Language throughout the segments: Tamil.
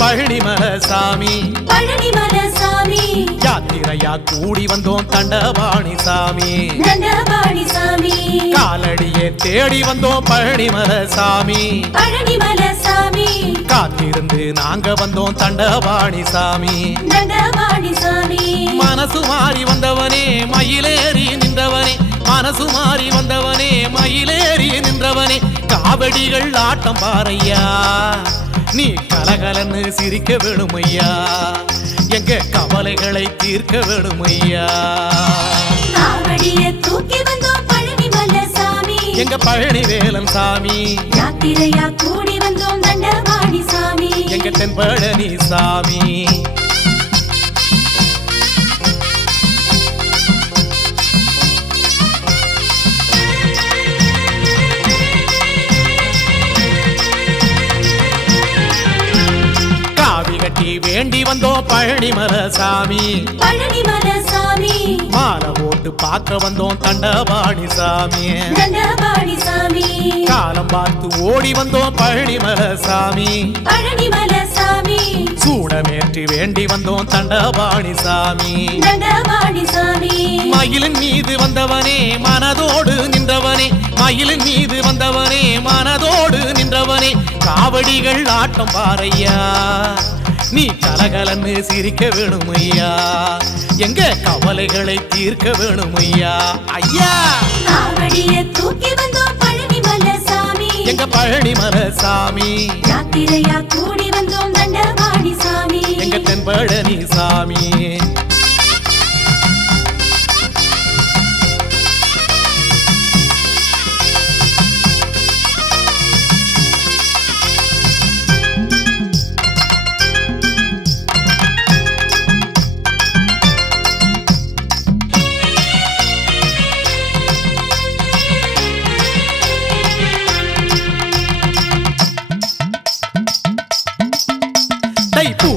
பழனிமலை சாமி பழனிமலை சாமி யாத்திரையா கூடி வந்தோம் தண்டபாணி சாமி தண்டபாணி சாமி காலடியே தேடி வந்தோம் பழனிமலை சாமி பழனிமலை சாமி காத்திருந்து நாங்க வந்தோம் தண்டபாணி சாமி தண்டபாணி சாமி மனசு மாறி வந்தவனே மயிலேறி நின்றவனே மனசு மாறி வந்தவனே மயிலேறி நின்றவனே காவடிகள் ஆட்டம் பாறையா நீ கலகலன்னு சிரிக்க வேணுமையா எங்க கவலைகளை தீர்க்க வேணுமையா காவடிய தூக்கி வந்தோம் பழனிமலை சாமி எங்க பழனி வேலன் சாமி யாத்திரையா கூடி வந்தோம் தண்டபாணி சாமி எங்க தென்பழனி சாமி கட்டி வேண்டி வந்தோம் பழனிமலை சாமி பழனிமலை சாமி மாலை போட்டு பார்க்க வந்தோம் தண்டபாணி சாமி தண்டபாணி சாமி காலம் பார்த்து ஓடி வந்தோம் பழனிமலை சாமி பழனிமலை சாமி சூடமேற்றி வேண்டி வந்தோம் தண்டபாணி சாமி தண்டபாணி சாமி மயிலின் மீது வந்தவனே மனதோடு நின்றவனே மயிலின் மீது வந்தவனே மனதோடு நின்றவனே காவடிகள் ஆட்டம் பாறையா நீ கலகலன்னு சிரிக்க வேணுமையா எங்க கவலைகளை தீர்க்க வேணுமையா ஐயா காவடிய தூக்கி வந்தோம் பழனிமலை சாமி எங்க பழனிமலை சாமி யாத்திரையா கூடி வந்தோம் தண்டபாணி சாமி எங்க தென்பழனி சாமி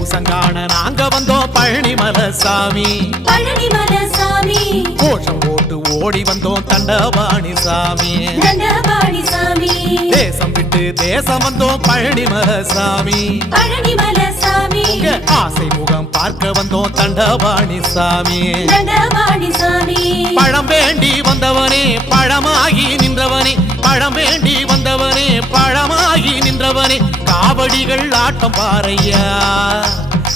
பூசங்கான நாங்க வந்தோம் பழனிமலை சாமி பழனிமலை சாமி கோஷம் போட்டு ஓடி வந்தோம் தண்டபாணி சாமி தண்டபாணி சாமி தேசம் விட்டு தேசம் வந்தோம் பழனிமலை சாமி பழனிமலை சாமி ஆசை முகம் பார்க்க வந்தோம் தண்டபாணி சாமி தண்டபாணி சாமி பழம் வேண்டி வந்தவனே பழமாகி நின்றவனே பழம் வேண்டி வந்தவனே பழமாகி நின்றவனே காவடிகள் ஆட்டம் பாறையா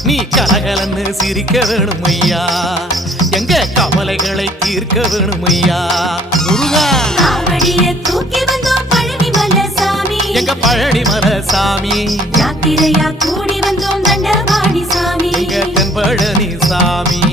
நீ கலகலன்னு சிரிக்க வேணுமையா எங்க கவலைகளை தீர்க்க வேணுமையா முருகா காவடிய தூக்கி வந்தோம் பழனிமலை சாமி எங்க பழனிமலை சாமி யாத்திரையா கூடி வந்தோம் தண்டபாணி சாமி எங்க தென்பழனி சாமி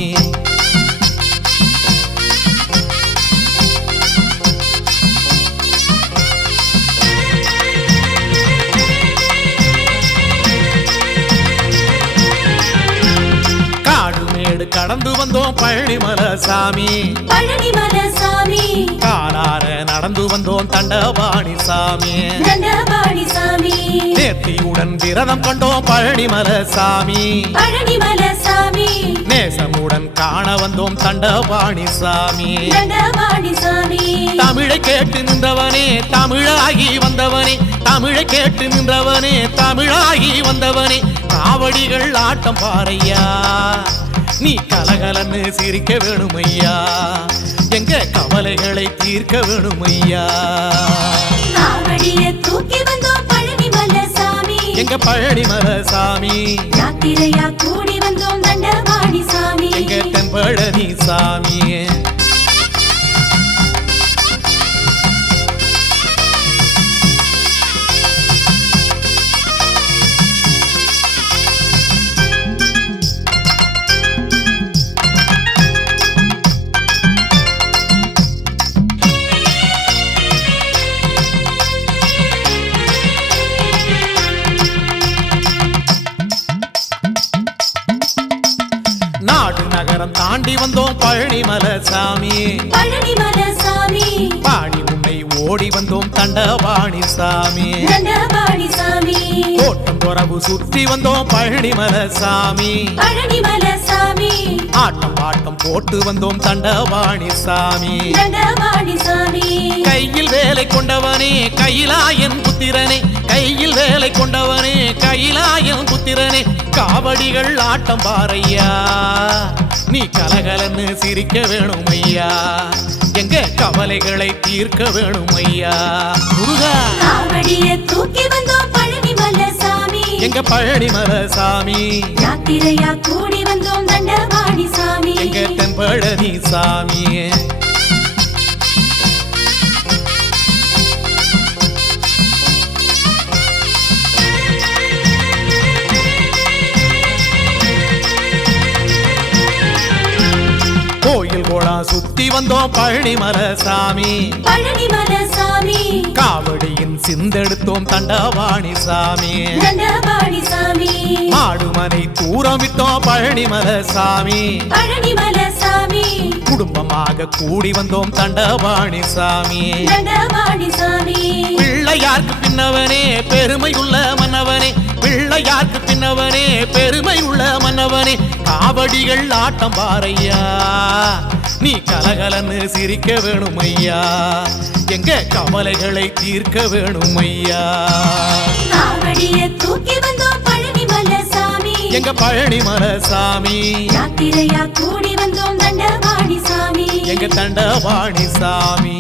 கடந்து வந்தோம் பழனிமலை சாமி பழனிமலை சாமி காலார நடந்து வந்தோம் தண்டபாணி சாமி தண்டபாணி சாமி நேர்த்தியுடன் விரதம் கண்டோம் பழனிமலை சாமி பழனிமலை சாமி நேசமுடன் காண வந்தோம் தண்டபாணி சாமி தண்டபாணி சாமி தமிழை கேட்டு நின்றவனே தமிழாகி வந்தவனே தமிழை கேட்டு நின்றவனே தமிழாகி வந்தவனே காவடிகள் ஆட்டம் பாறையா நீ கலகலன்னு சிரிக்க வேணுமையா எங்க கவலைகளை தீர்க்க வேணுமையா காவடிய தூக்கி வந்தோம் பழனிமலை சாமி எங்க பழனிமலை சாமி யாத்திரையா கூடி வந்தோம் தண்டபாணி சாமி எங்க தென்பழனி சாமி நாடு நகரம் தாண்டி வந்தோம் பழனிமலை சாமி பழனிமலை சாமி பாடி உன்னை ஓடி வந்தோம் தண்டபாணி சாமி தண்டபாணி சாமி தோட்டம் துறவு சுற்றி வந்தோம் பழனிமலை சாமி பழனிமலை சாமி ஆட்டம் பாட்டம் போட்டு வந்தோம் தண்டபாணி சாமி தண்டபாணி சாமி கையில் வேலை கொண்டவனே கையிலாயன் புத்திரனே கையில் வேலை கொண்டவனே கையிலாயன் புத்திரனே காவடிகள் ஆட்டம் பாரையா நீ கலகலன்னு சிரிக்க வேணும் ஐயா எங்க கவலைகளை தீர்க்க வேணும் ஐயா முருகா காவடிய தூக்கி வந்தோம் பழனிமலை சாமி எங்க பழனிமலை சாமி யாத்திரையா கூடி வந்தோம் தண்டபாணி சாமி எங்க தென்பழனி சாமி கோயில் கோடா சுத்தி வந்தோம் பழனிமலை சாமி பழனிமலை சாமி காவடியின் சிந்தெடுத்தோம் தண்டபாணி சாமி தண்டபாணி சாமி மாடுமனை தூரமிட்டோம் பழனிமலை சாமி பழனிமலை சாமி குடும்பமாக கூடி வந்தோம் தண்டபாணி சாமி தண்டபாணி சாமி பிள்ளையார்க்கு பின்னவனே பெருமை உள்ள மன்னவனே பிள்ளையார்க்கு பின்னவனே பெருமை உள்ள மன்னவனே காவடிகள் ஆட்டம் பாரையா நீ கலகலன்னு சிரிக்க வேணும் ஐயா எங்க கவலைகளை தீர்க்க வேணும் ஐயா காவடிய தூக்கி வந்தோம் பழனிமலை சாமி எங்க பழனிமலை சாமி யாத்திரையா கூடி வந்தோம் தண்டபாணி சாமி எங்க தண்டபாணி சாமி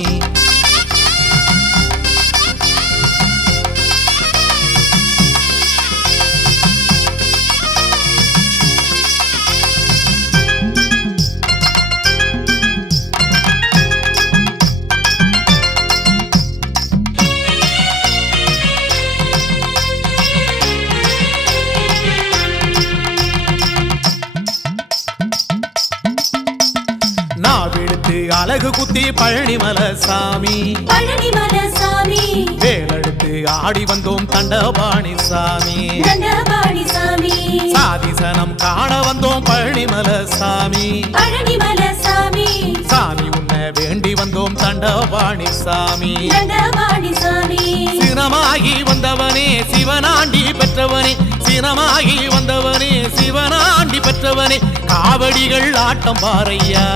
நாவெடுத்து அழகு குத்தி பழனிமலை சாமி பழனிமலை சாமி வேலெடுத்து ஆடி வந்தோம் தண்டபாணி சாமி தண்டபாணி சாமி சாதிசனம் காண வந்தோம் பழனிமலை சாமி பழனிமலை சாமி சாமி உன்னை வேண்டி வந்தோம் தண்டபாணி சாமி தண்டபாணி சாமி சினமாகி வந்தவனே சிவனாண்டி பெற்றவனே சினமாகி வந்தவனே சிவனாண்டி பெற்றவனே காவடிகள் ஆட்டம் பாரையா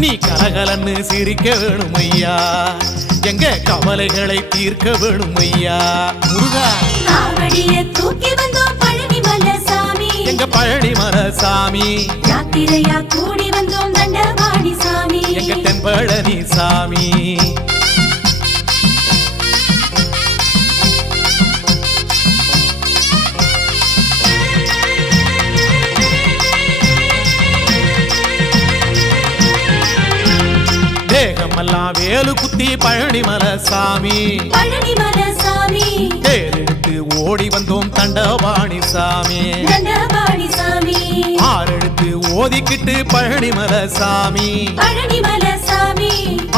நீ கலகலன்னு சிரிக்க வேணும் ஐயா எங்க கவலைகளை தீர்க்க வேணும் ஐயா முருகா காவடிய தூக்கி வந்தோம் பழனிமலை சாமி எங்க பழனிமலை சாமி யாத்திரையா கூடி வந்தோம் தண்டபாணி சாமி எங்க தென்பழனி சாமி தேகமெல்லாம் வேலு குத்தி பழனிமலை சாமி பழனிமலை சாமி தேரெடுத்து ஓடி வந்தோம் தண்டபாணி சாமி தண்டபாணி சாமி ஆறெடுத்து ஓதிக்கிட்டு பழனிமலை சாமி பழனிமலை சாமி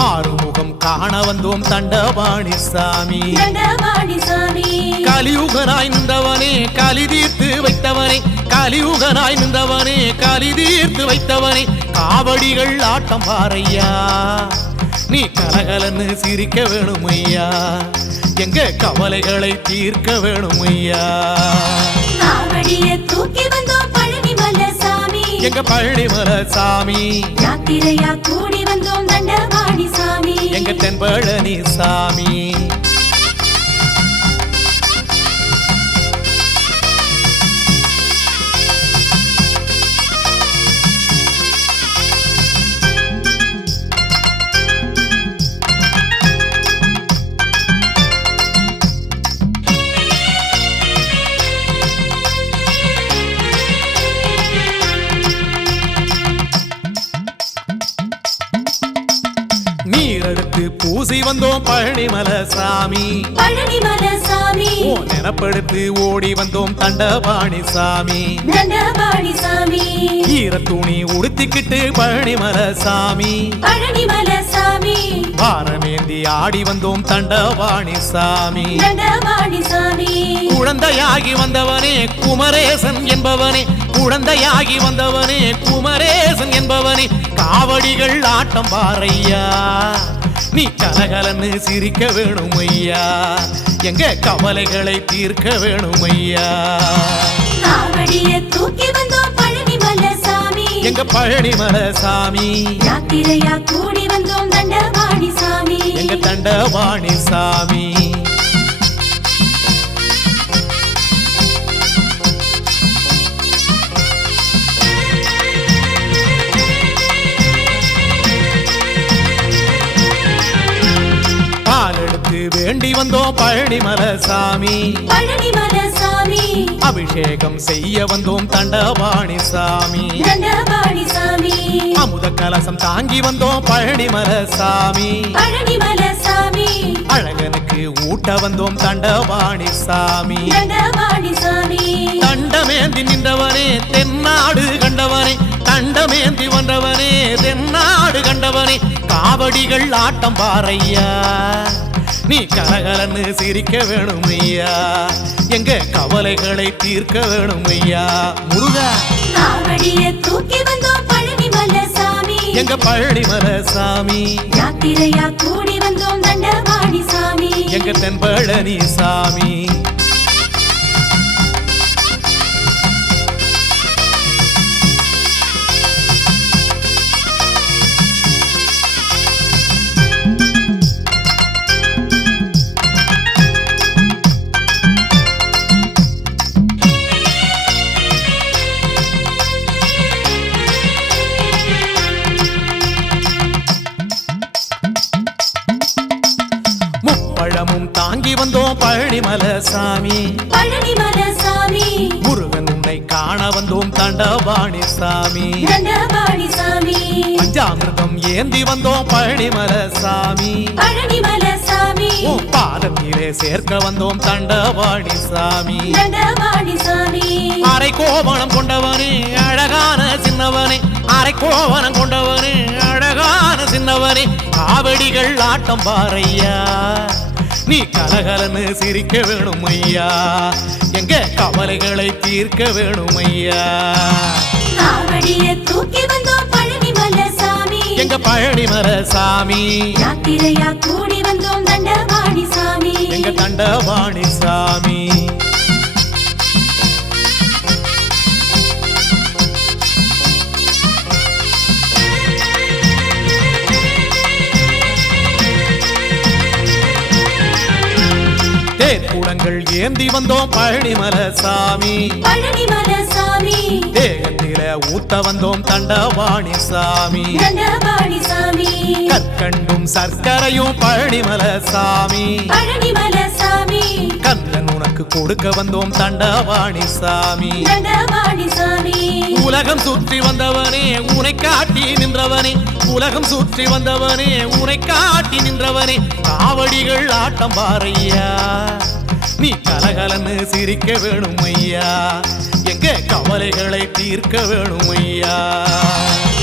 ஆறுமுகம் காண வந்தோம் தண்டபாணி சாமி தண்டபாணி சாமி கலியுகனாய் நின்றவனே கலி தீர்த்து வைத்தவனே கலியுகனாய் நின்றவனே கலி தீர்த்து வைத்தவனே காவடிகள் ஆட்டம் பாரையா நீ கலகலன்னு சிரிக்க வேணும் ஐயா எங்க கவலைகளை தீர்க்க வேணும் ஐயா காவடிய தூக்கி வந்தோம் பழனிமலை சாமி எங்க பழனிமலை சாமி யாத்திரையா கூடி வந்தோம் தண்டபாணி சாமி எங்க தென்பழனி சாமி நீரெடுத்து பூசி வந்தோம் பழனிமலை சாமி பழனிமலை சாமி ஓ நினப்படுத்து ஓடி வந்தோம் தண்டபாணி சாமி தண்டபாணி சாமி ஈரத்துணி உடுத்திக்கிட்டு பழனிமலை சாமி பழனிமலை சாமி பாரமேந்தி ஆடி வந்தோம் தண்டபாணி சாமி தண்டபாணி சாமி குழந்தையாகி வந்தவனே குமரேசன் என்பவனே குழந்தையாகி வந்தவனே குமரேசன் என்பவனே காவடிகள் ஆட்டம் பாரையா நீ கலகலன்னு சிரிக்க வேணும் ஐயா எங்க கவலைகளை தீர்க்க வேணும் ஐயா காவடிய தூக்கி வந்தோம் பழனிமலை சாமி எங்க பழனிமலை சாமி யாத்திரையா கூடி வந்தோம் தண்டபாணி சாமி எங்க தண்டபாணி சாமி பாலெடுத்து வேண்டி வந்தோம் பழனிமலை சாமி பழனிமலை சாமி அபிஷேகம் செய்ய வந்தோம் தண்டபாணி சாமி தண்டபாணி சாமி அமுத கலசம் தாங்கி வந்தோம் பழனிமலை சாமி பழனிமலை சாமி அழகனுக்கு ஊட்ட வந்தோம் தண்டபாணி சாமி தண்டபாணி சாமி தண்டமேந்தி நின்றவனே தென்னாடு கண்டவனே தண்டமேந்தி வந்தவனே தென்னாடு கண்டவனே காவடிகள் ஆட்டம் பாறையா நீ கலகலன்னு சிரிக்க வேணும் ஐயா எங்க கவலைகளை தீர்க்க வேணும் ஐயா முருகா காவடிய தூக்கி வந்தோம் பழனிமலை சாமி எங்க பழனிமலை சாமி யாத்திரையா கூடி வந்தோம் தண்டபாணி சாமி எங்க தென்பழனி சாமி பழமும் தாங்கி வந்தோம் பழனிமலை சாமி பழனிமலை சாமி முருகன் உன்னை காண வந்தோம் தண்டபாணி சாமி தண்டபாணி சாமி பஞ்சாமிர்தம் ஏந்தி வந்தோம் பழனிமலை சாமி பழனிமலை சாமி உன் பாதத்திலே சேர்க்க வந்தோம் தண்டபாணி சாமி தண்டபாணி சாமி அரை கோவணம் கொண்டவனே அழகான சின்னவனே அரை கோவணம் கொண்டவனே அழகான சின்னவனே காவடிகள் ஆட்டம் பாறையா நீ கலகலன்னு சிரிக்க வேணும் ஐயா எங்க கவலைகளை தீர்க்க வேணும் ஐயா காவடிய தூக்கி வந்தோம் பழனிமலை சாமி எங்க பழனிமலை சாமி யாத்திரையா கூடி வந்தோம் தண்டபாணி சாமி எங்க தண்டபாணி சாமி தேர்குடங்கள் ஏந்தி வந்தோம் பழனிமலை சாமி பழனிமலை சாமி தேகத்தில ஊத்த வந்தோம் தண்டபாணி சாமி தண்டபாணி சாமி கற்கண்டும் சர்க்கரையும் பழனிமலை சாமி பழனிமலை சாமி கந்தன் உனக்கு கொடுக்க வந்தோம் தண்டபாணி சாமி தண்டபாணி சாமி உலகம் சுற்றி வந்தவனே உனை காட்டி நின்றவனே உலகம் சுற்றி வந்தவனே உனை காட்டி நின்றவனே காவடிகள் ஆட்டம் பாறையா நீ கலகலன்னு சிரிக்க வேணும் ஐயா எங்க கவலைகளை தீர்க்க வேணும் ஐயா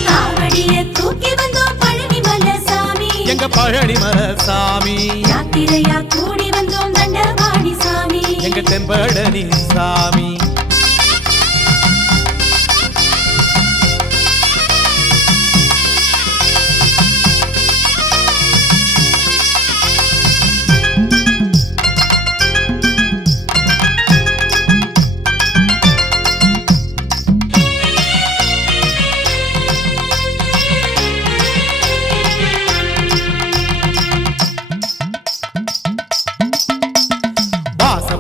காவடிய தூக்கி வந்தோம் பழனிமலை சாமி எங்க பழனிமலை சாமி யாத்திரையா கூடி வந்தோம் தண்டபாணி சாமி எங்க தென்பழனி சாமி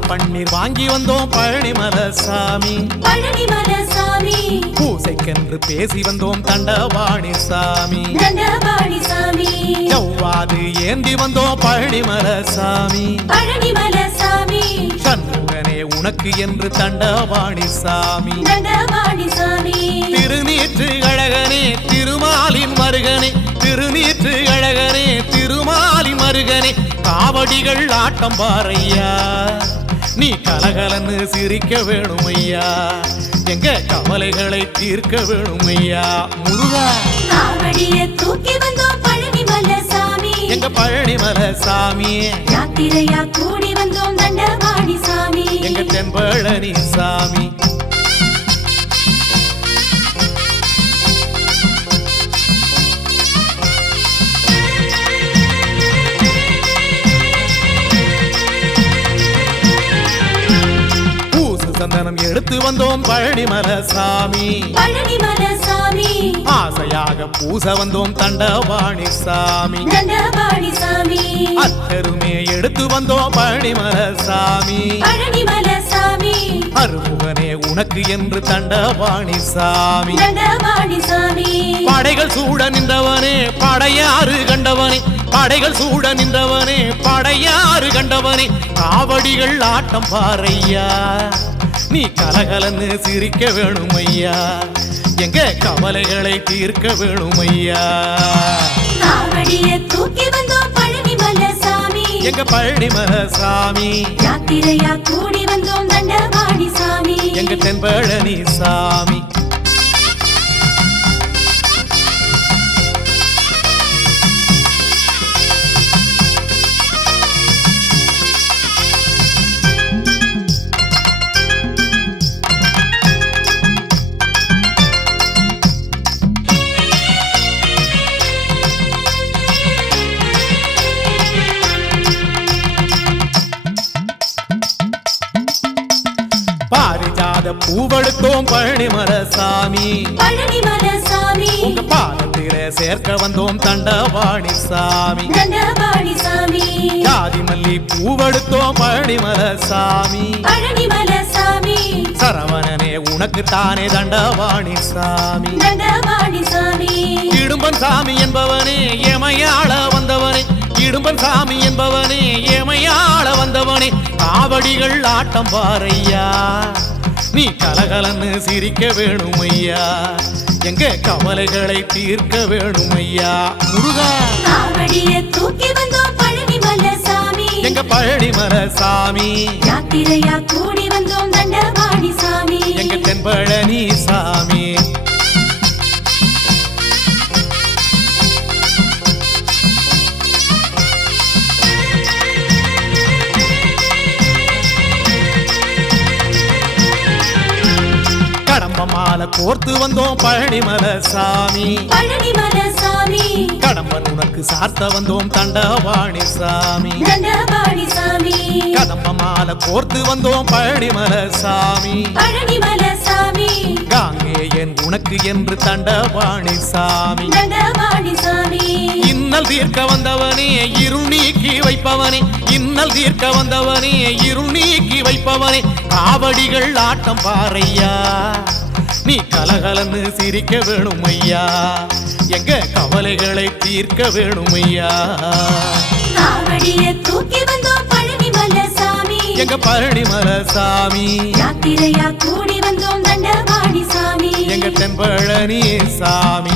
பன்னீர் வாங்கி வந்தோம் பழனிமலை சாமி பழனிமலை சாமி பூசைக்கென்று பேசி வந்தோம் தண்டபாணி சாமி தண்டபாணி சாமி செவ்வாது ஏந்தி வந்தோம் பழனிமலை சாமி பழனிமலை சாமி சண்முகனே உனக்கு என்று தண்டபாணி சாமி தண்டபாணி சாமி திருநீற்று அழகனே திருமாலின் மருகனே திருநீற்று அழகனே திருமாலின் மருகனே காவடிகள் ஆட்டம் பாறையா நீ கலகலன்னு சிரிக்க வேணும் ஐயா எங்க கவலைகளை தீர்க்க வேணும் ஐயா முருகா காவடிய தூக்கி வந்தோம் பழனிமலை சாமி எங்க பழனிமலை சாமி யாத்திரையா கூடி வந்தோம் தண்டபாணி சாமி எங்க தென்பழனி சாமி சந்தனம் எடுத்து எடுத்து வந்தோம் பழனிமலை சாமி. பழனிமலை சாமி ஆசையாக பூச வந்தோம் தண்டபாணி சாமி. தண்டபாணி சாமி அத்தருமே எடுத்து வந்தோம் பழனிமலை சாமி. பழனிமலை சாமி அருமுகனே உனக்கு என்று தண்டபாணி சாமி. தண்டபாணி சாமி படைகள் சூட நின்றவனே படையாறு கண்டவனே. படைகள் சூட நின்றவனே படையாறு கண்டவனே. காவடிகள் ஆட்டம் பாறையா, நீ கலகலன்னு சிரிக்க வேணும் ஐயா. எங்க கவலைகளை தீர்க்க வேணும் ஐயா. காவடிய தூக்கி வந்தோம் பழனிமலை சாமி. எங்க பழனிமலை சாமி. யாத்திரையா கூடி வந்தோம் தண்டபாணி சாமி. எங்க தென்பழனி சாமி. பாரிஜாத பூவெடுத்தோம் பழனிமலை சாமி. பழனிமலை சாமி உங்க பாதத்திலே சேர்க்க வந்தோம் தண்டபாணி சாமி. தண்டபாணி சாமி ஜாதி மல்லி பூவெடுத்தோம் பழனிமலை சாமி. பழனிமலை சாமி சரவணனே உனக்கு தானே தண்டபாணி சாமி. தண்டபாணி சாமி இடும்பன் சாமி என்பவனே எமையாள வந்தவனே. இடும்பன் சாமி என்பவனே எமையாள வந்தவனே. காவடிகள் ஆட்டம் பாறையா, நீ கலகலன்னு சிரிக்க வேணும் ஐயா. எங்க கவலைகளை தீர்க்க வேணும் ஐயா. முருகா காவடிய தூக்கி வந்தோம் பழனிமலை சாமி. எங்க பழனிமலை சாமி. யாத்திரையா கூடி வந்தோம் தண்டபாணி சாமி. எங்க தென்பழனி சாமி. கடம்ப மாலை கோர்த்து வந்தோம் பழனிமலை சாமி. பழனிமலை சாமி கடம்பன் உனக்கு சார்த்த வந்தோம் தண்டபாணி சாமி. தண்டபாணி சாமி கடம்ப மாலை கோர்த்து வந்தோம் பழனிமலை சாமி. பழனிமலை சாமி காங்கேயன் உனக்கு என்று தண்டபாணி சாமி. தண்டபாணி சாமி இன்னல் தீர்க்க வந்தவனே இருள் நீக்கி வைப்பவனே. இன்னல் தீர்க்க வந்தவனே இருள் நீக்கி வைப்பவனே. காவடிகள் ஆட்டம் பாறையா, நீ கலகலன்னு சிரிக்க வேணும் ஐயா. எங்க கவலைகளை தீர்க்க வேணும் ஐயா. காவடிய தூக்கி வந்தோம் பழனிமலை சாமி. எங்க பழனிமலை சாமி. யாத்திரையா கூடி வந்தோம் தண்டபாணி சாமி. எங்க தென்பழனி சாமி.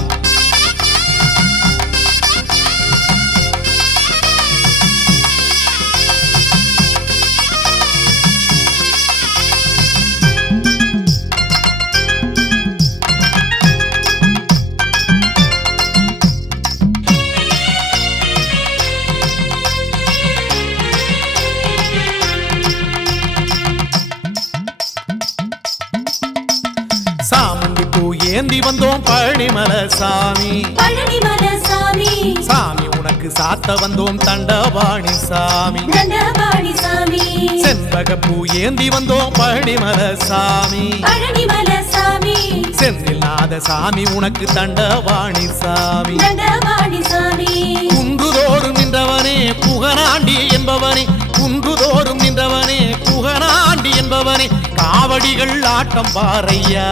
சாமந்தி பூ ஏந்தி வந்தோம் பழனிமலை சாமி. பழனிமலை சாமி சாமி உனக்கு சாத்த வந்தோம் தண்டபாணி சாமி. தண்டபாணி சாமி செண்பக பூ ஏந்தி வந்தோம் பழனிமலை சாமி. பழனிமலை சாமி செந்தில் நாத சாமி உனக்கு தண்டபாணி சாமி. தண்டபாணி சாமி குன்றுதோறும் நின்றவனே புகனாண்டி என்பவனே. குன்றுதோறும் நின்றவனே புகனாண்டி என்பவனே. காவடிகள் ஆட்டம் பாறையா,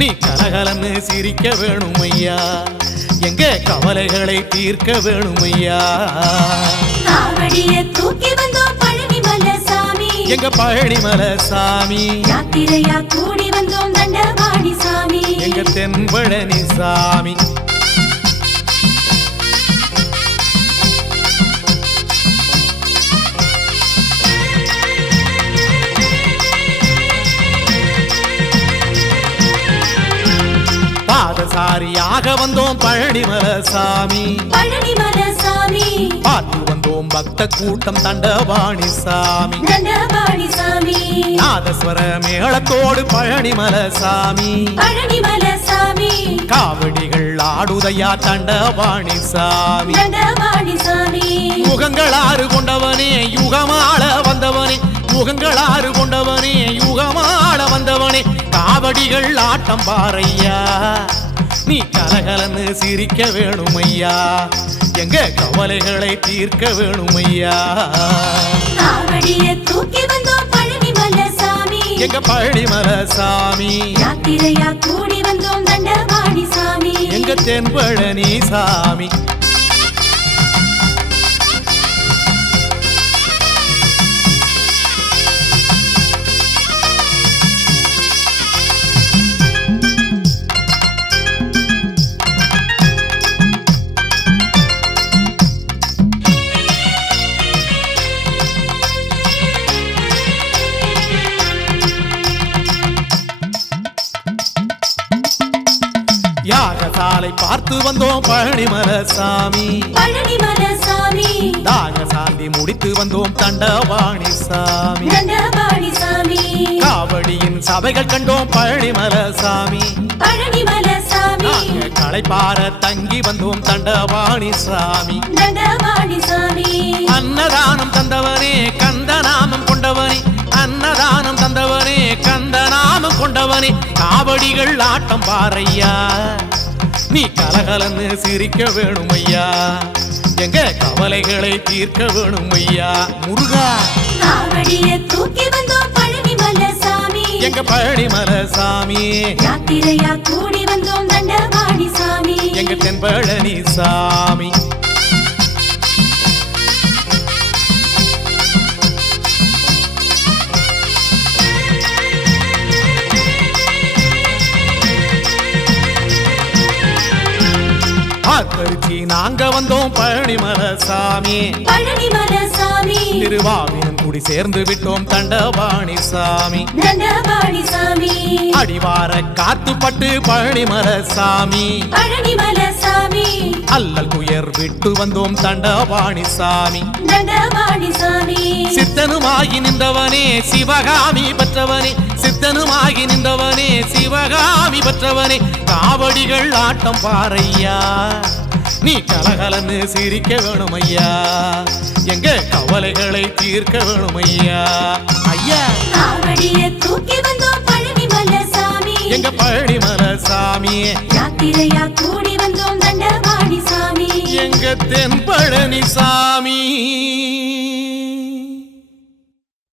நீ கலகலன்னு சிரிக்க வேணும் ஐயா. எங்க கவலைகளை தீர்க்க வேணும் ஐயா. காவடிய தூக்கி வந்தோம் பழனிமலை சாமி. எங்க பழனிமலை சாமி. யாத்திரையா கூடி வந்தோம் தண்டபாணி சாமி. எங்க தென்பழனி சாமி. பாதசாரியாக வந்தோம் பழனிமலை சாமி. பழனிமலை சாமி பார்த்து வந்தோம் பக்த கூட்டம் தண்டபாணி சாமி. தண்டபாணி சாமி நாதஸ்வர மேளத்தோடு பழனிமலை சாமி. பழனிமலை சாமி காவடிகள் ஆடுதையா தண்டபாணி சாமி. தண்டபாணி சாமி முகங்கள் ஆறு கொண்டவனே யுகமாள வந்தவனே. யுகங்களாறு கொண்டவனே யுகமாள வந்தவனே காவடிகள் ஆட்டம் பாரையா நீ கலகலன்னு சிரிக்க வேணுமையா எங்க கவலைகளை தீர்க்க வேணுமையா காவடிய தூக்கி வந்தோம் பழனிமலை சாமி எங்க பழனிமலை சாமி யாத்திரையா கூடி வந்தோம் தண்டபாணி சாமி எங்க தென்பழனி சாமி யாகசாலை பார்த்து வந்தோம் பழனிமலை சாமி பழனிமலை சாமி தாக சாந்தி முடித்து வந்தோம் தண்டபாணி சாமி தண்டபாணி சாமி காவடியின் சபைகள் கண்டோம் பழனிமலை சாமி பழனிமலை சாமி நாங்க களைப்பார தங்கி வந்தோம் தண்டபாணி சாமி தண்டபாணி சாமி அன்னதானம் தந்தவனே கந்தநாமம் கொண்டவனே அன்னதானம் தந்தவனே கந்தநாமம் கொண்டவனே காவடிகள் ஆட்டம் பாரையா நீ கலகலன்னு சிரிக்க வேணுமையா எங்க கவலைகளை தீர்க்க வேணுமையா முருகா காவடிய தூக்கி வந்தோம் பழனிமலை சாமி எங்க பழனிமலை சாமி யாத்திரையா கூடி வந்தோம் தண்டபாணி சாமி எங்க தென்பழனி சாமி ஆத்தரிச்சி நாங்க வந்தோம் பழனிமலை சாமி பழனிமலை சாமி திருவாவினம் கூடி சேர்ந்து விட்டோம் தண்டபாணி சாமி தண்டபாணி சாமி அடிவார காத்துப்பட்டு பழனிமலை சாமி பழனிமலை சாமி அல்லல் துயர் விட்டு வந்தோம் தண்டபாணி சாமி தண்டபாணி சாமி சித்தனுமாகி நின்றவனே சிவகாமி பெற்றவனே சித்தனுமாகி நின்றவனே சிவகாமி பெற்றவனே காவடிகள் ஆட்டம் பாரையா நீ கலகலன்னு சிரிக்க வேணுமையா எங்க கவலைகளை தீர்க்க வேணுமையா ஐயா காவடிய தூக்கி வந்தோம் பழனிமலை சாமி எங்க பழனிமலை சாமி யாத்திரையா கூடி வந்தோம் தண்டபாணி சாமி எங்க தென்பழனி சாமி